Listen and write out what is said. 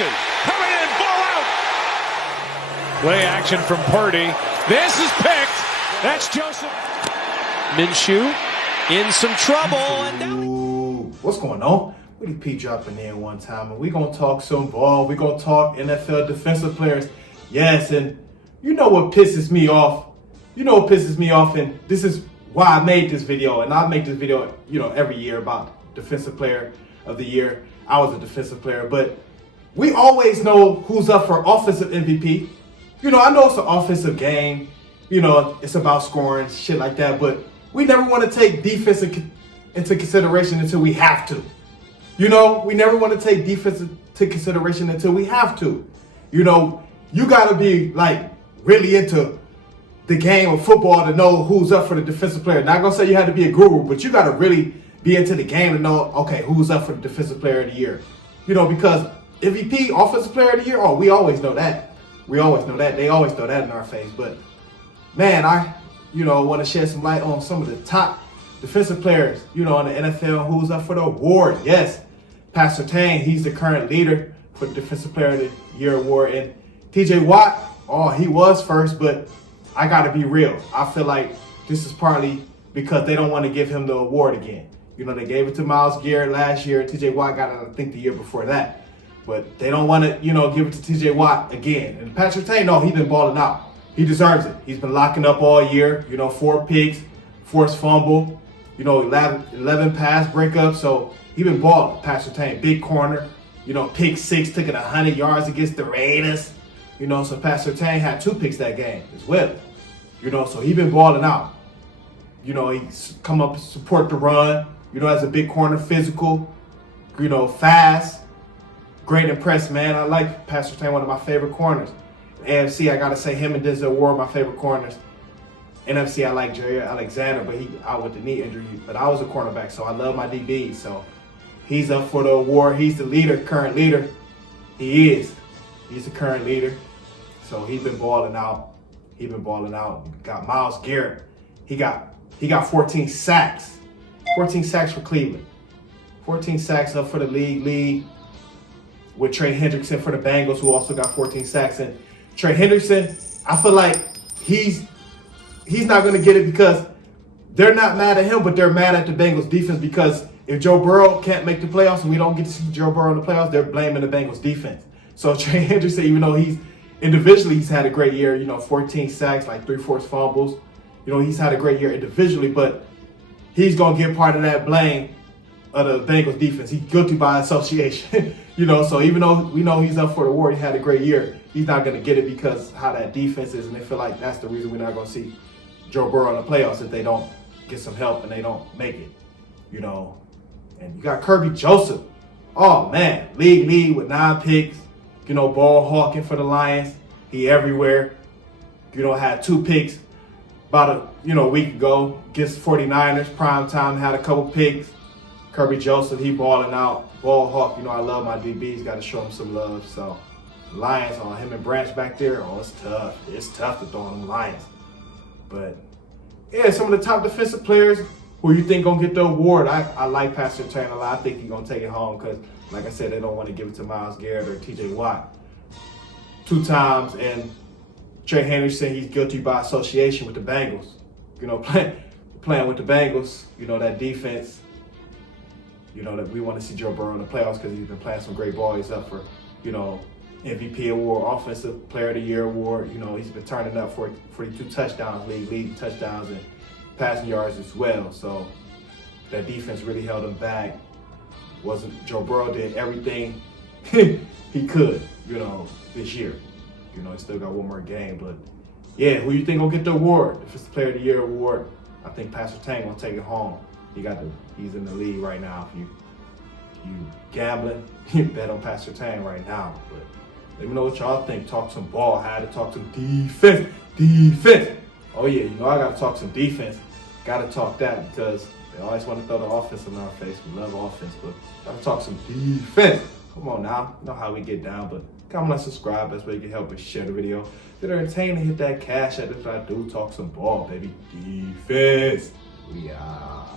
misses. Coming in, ball out. Play action from Purdy. This is picked. That's Joseph. Minshew in some trouble. And down. What's going on? Witty P dropping in one time, and we're going to talk some ball. We're going to talk NFL defensive players. Yes, and you know what pisses me off? You know what pisses me off, and this is why I made this video, and I make this video, every year about defensive player of the year. I was a defensive player, but we always know who's up for offensive MVP. I know it's an offensive game. It's about scoring, shit like that, but we never want to take defense into consideration until we have to. We never want to take defense into consideration until we have to. You got to be really into the game of football to know who's up for the defensive player. Not gonna say you had to be a guru, but you got to really be into the game to know, okay, who's up for the defensive player of the year. Because MVP, offensive player of the year, we always know that. We always know that. They always throw that in our face. But man, I want to shed some light on some of the top defensive players, in the NFL, who's up for the award. Yes, Surtain, he's the current leader for the Defensive Player of the Year award. And TJ Watt, he was first, but I got to be real. I feel like this is partly because they don't want to give him the award again. They gave it to Myles Garrett last year. TJ Watt got it, I think, the year before that. But they don't want to, give it to TJ Watt again. And Surtain, no, he's been balling out. He deserves it. He's been locking up all year. 4 picks, forced fumble, 11 pass breakups. So he been balling. Surtain, big corner. Pick 6, took it 100 yards against the Raiders. So Surtain had 2 picks that game as well. So he been balling out. He's come up to support the run. As a big corner, physical, fast. Great impress, man. I like Surtain, one of my favorite corners. AFC, I got to say him and Denzel Ward, my favorite corners. NFC, I like Jerry Alexander, but he out with the knee injury. But I was a cornerback, so I love my DBs. So he's up for the award. He's the leader, current leader. He is. He's the current leader. So he's been balling out. Got Myles Garrett. He got 14 sacks. 14 sacks for Cleveland. 14 sacks up for the league. With Trey Hendrickson for the Bengals, who also got 14 sacks. And Trey Hendrickson, I feel like he's not going to get it because they're not mad at him, but they're mad at the Bengals defense, because if Joe Burrow can't make the playoffs and we don't get to see Joe Burrow in the playoffs, they're blaming the Bengals defense. So Trey Hendrickson, even though he's had a great year, 14 sacks, 3 forced fumbles. He's had a great year individually, but he's going to get part of that blame of the Bengals defense. He's guilty by association. So even though we know he's up for the award, he had a great year, he's not going to get it because how that defense is, and they feel like that's the reason we're not going to see Joe Burrow in the playoffs if they don't get some help and they don't make it. And you got Kirby Joseph. Oh man, league with 9 picks. Ball hawking for the Lions. He everywhere. Had 2 picks about a week ago against 49ers. Prime time, had a couple picks. Kirby Joseph, he balling out. Ball hawk, I love my DBs. Got to show him some love. So Lions on him and Branch back there. It's tough. It's tough to throw on them Lions. But yeah, some of the top defensive players who you think gonna get the award. I like Surtain a lot. I think he's gonna take it home because, like I said, they don't want to give it to Myles Garrett or TJ Watt 2 times. And Trey Hendrickson, he's guilty by association with the Bengals. Playing with the Bengals, that defense. That we want to see Joe Burrow in the playoffs because he's been playing some great ball. He's up for, MVP award, Offensive Player of the Year award. He's been turning up for 42 touchdowns, leading touchdowns and passing yards as well. So that defense really held him back. Joe Burrow did everything he could, this year. He still got one more game, but yeah, who you think will get the award? If it's the Player of the Year award, I think Surtain will take it home. He's in the league right now. If you gambling, you bet on Surtain right now. But let me know what y'all think. Talk some ball. I had to talk some defense. Oh yeah, I gotta talk some defense. Gotta talk that because they always want to throw the offense in our face. We love offense, but gotta talk some defense. Come on now. You know how we get down, but comment and subscribe. That's where you can help us share the video. Get entertained and hit that cash. That's what I do. Talk some ball, baby. Defense. We out.